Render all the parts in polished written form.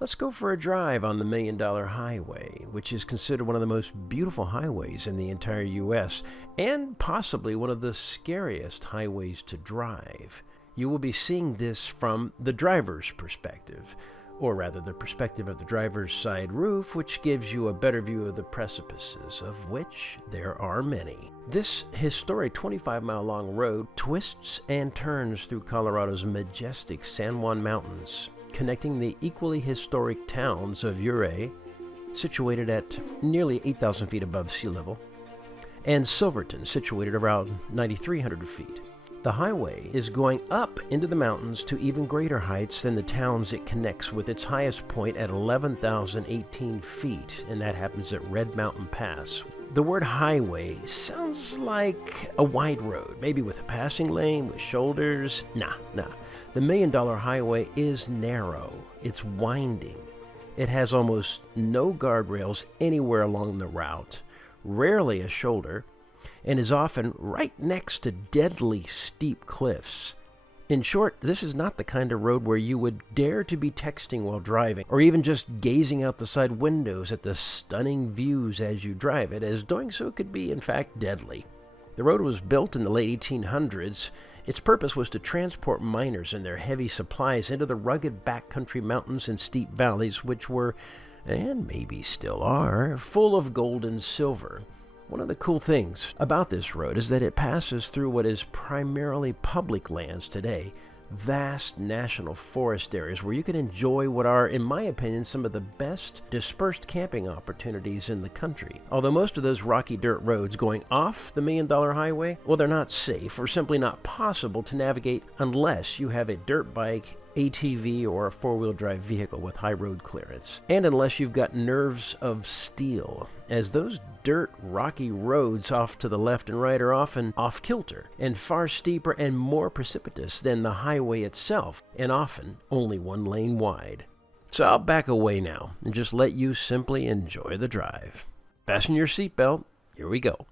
Let's go for a drive on the Million Dollar Highway, which is considered one of the most beautiful highways in the entire U.S. and possibly one of the scariest highways to drive. You will be seeing this from the driver's perspective, or rather the perspective of the driver's side roof, which gives you a better view of the precipices, of which there are many. This historic 25-mile-long road twists and turns through Colorado's majestic San Juan Mountains, connecting the equally historic towns of Ouray, situated at nearly 8,000 feet above sea level, and Silverton, situated around 9,300 feet. The highway is going up into the mountains to even greater heights than the towns it connects, with its highest point at 11,018 feet, and that happens at Red Mountain Pass. The word highway sounds like a wide road, maybe with a passing lane, with shoulders. Nah. The Million Dollar Highway is narrow, it's winding. It has almost no guardrails anywhere along the route, rarely a shoulder, and is often right next to deadly steep cliffs. In short, this is not the kind of road where you would dare to be texting while driving, or even just gazing out the side windows at the stunning views as you drive it, as doing so could be, in fact, deadly. The road was built in the late 1800s. Its purpose was to transport miners and their heavy supplies into the rugged backcountry mountains and steep valleys, which were, and maybe still are, full of gold and silver. One of the cool things about this road is that it passes through what is primarily public lands today, vast national forest areas where you can enjoy what are, in my opinion, some of the best dispersed camping opportunities in the country. Although most of those rocky dirt roads going off the Million Dollar Highway, well, they're not safe or simply not possible to navigate unless you have a dirt bike, ATV, or a four-wheel drive vehicle with high road clearance. And unless you've got nerves of steel, as those dirt rocky roads off to the left and right are often off-kilter and far steeper and more precipitous than the highway itself, and often only one lane wide. So I'll back away now and just let you simply enjoy the drive. Fasten your seatbelt. Here we go.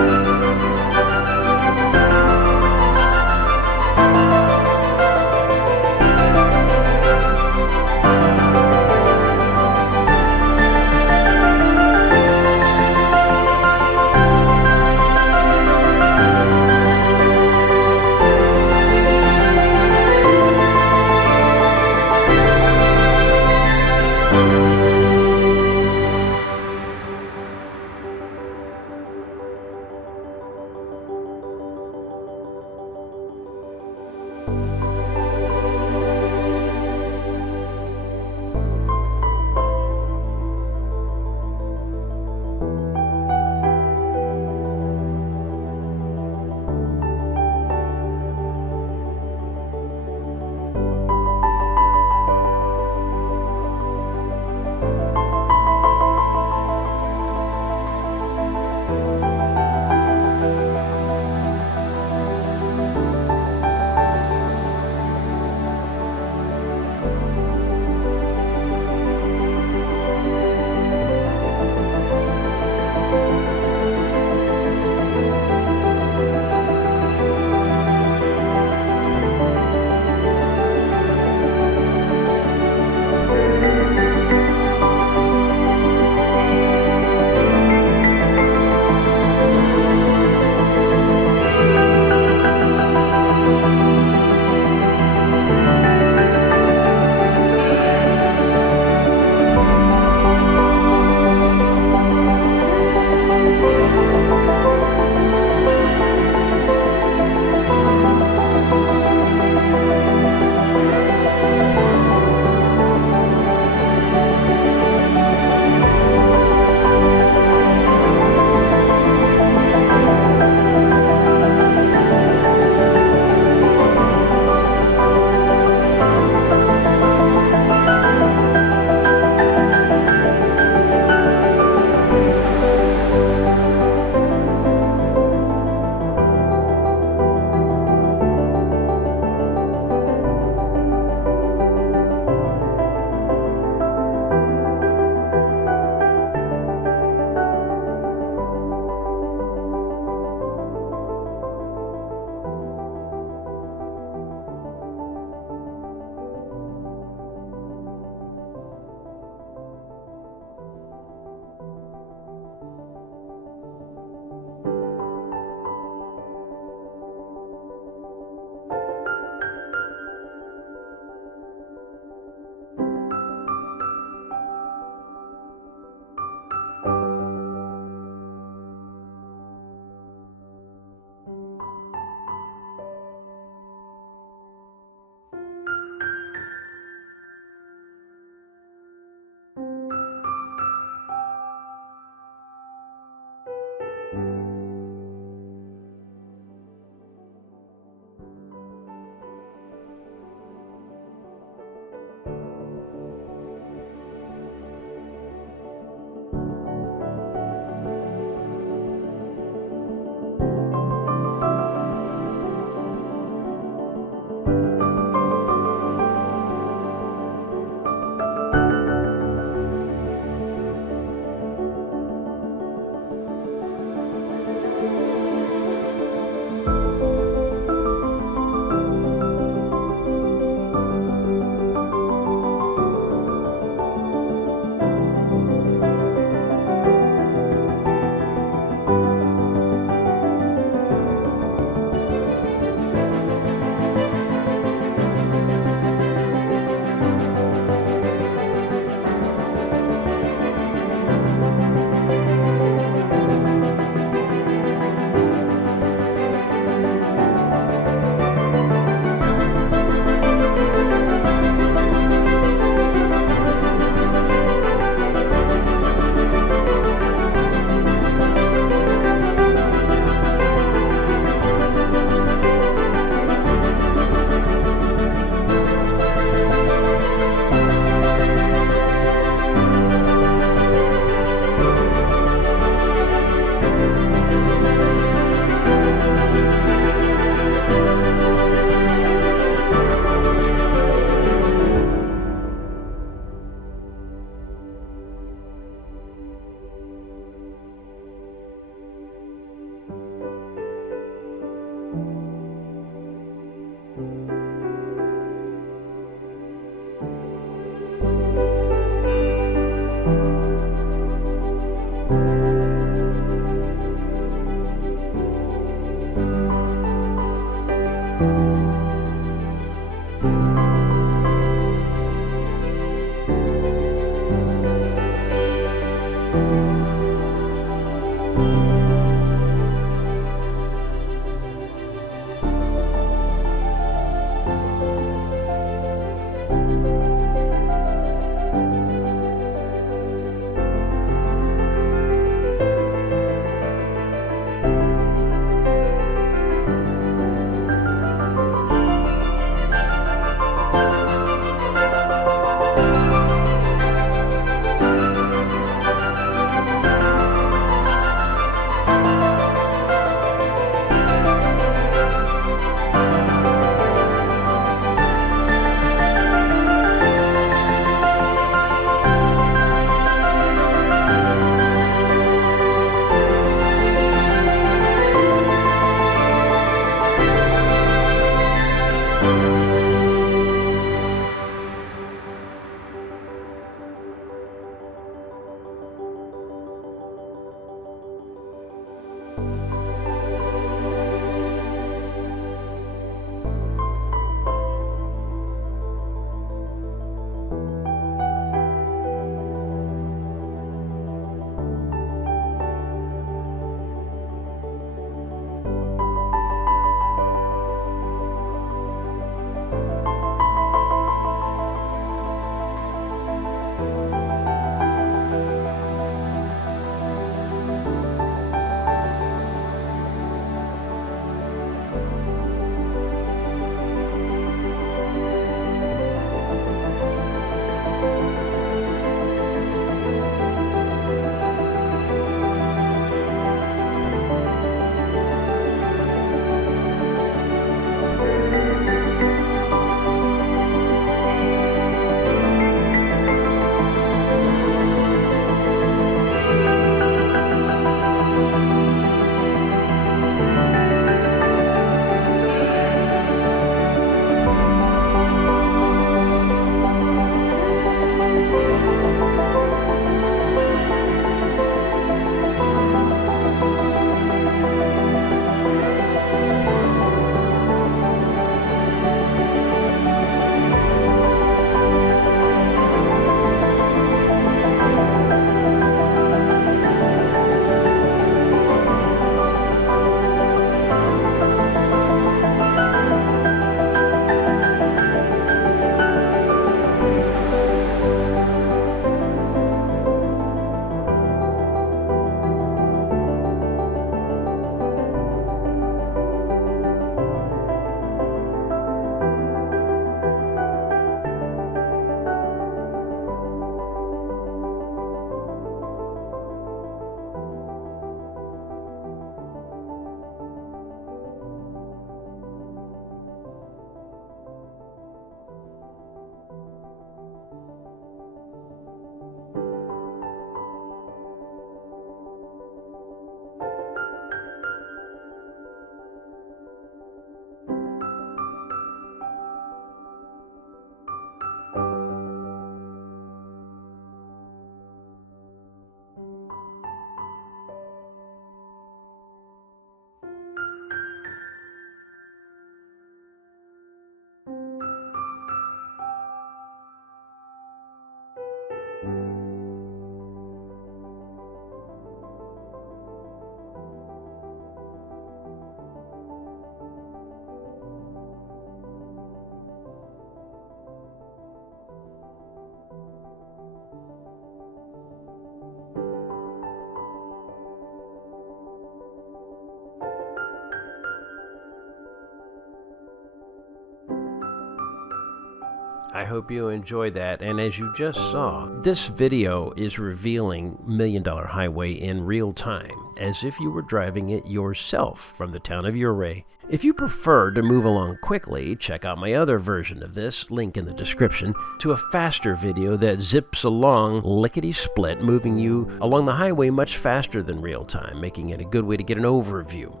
I hope you enjoyed that, and as you just saw, this video is revealing Million Dollar Highway in real time, as if you were driving it yourself from the town of Ouray. If you prefer to move along quickly, check out my other version of this, link in the description, to a faster video that zips along lickety-split, moving you along the highway much faster than real time, making it a good way to get an overview.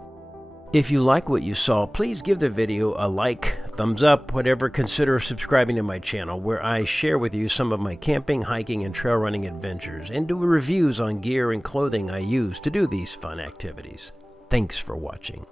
If you like what you saw, please give the video a like, thumbs up, whatever. Consider subscribing to my channel, where I share with you some of my camping, hiking, and trail running adventures, and do reviews on gear and clothing I use to do these fun activities. Thanks for watching.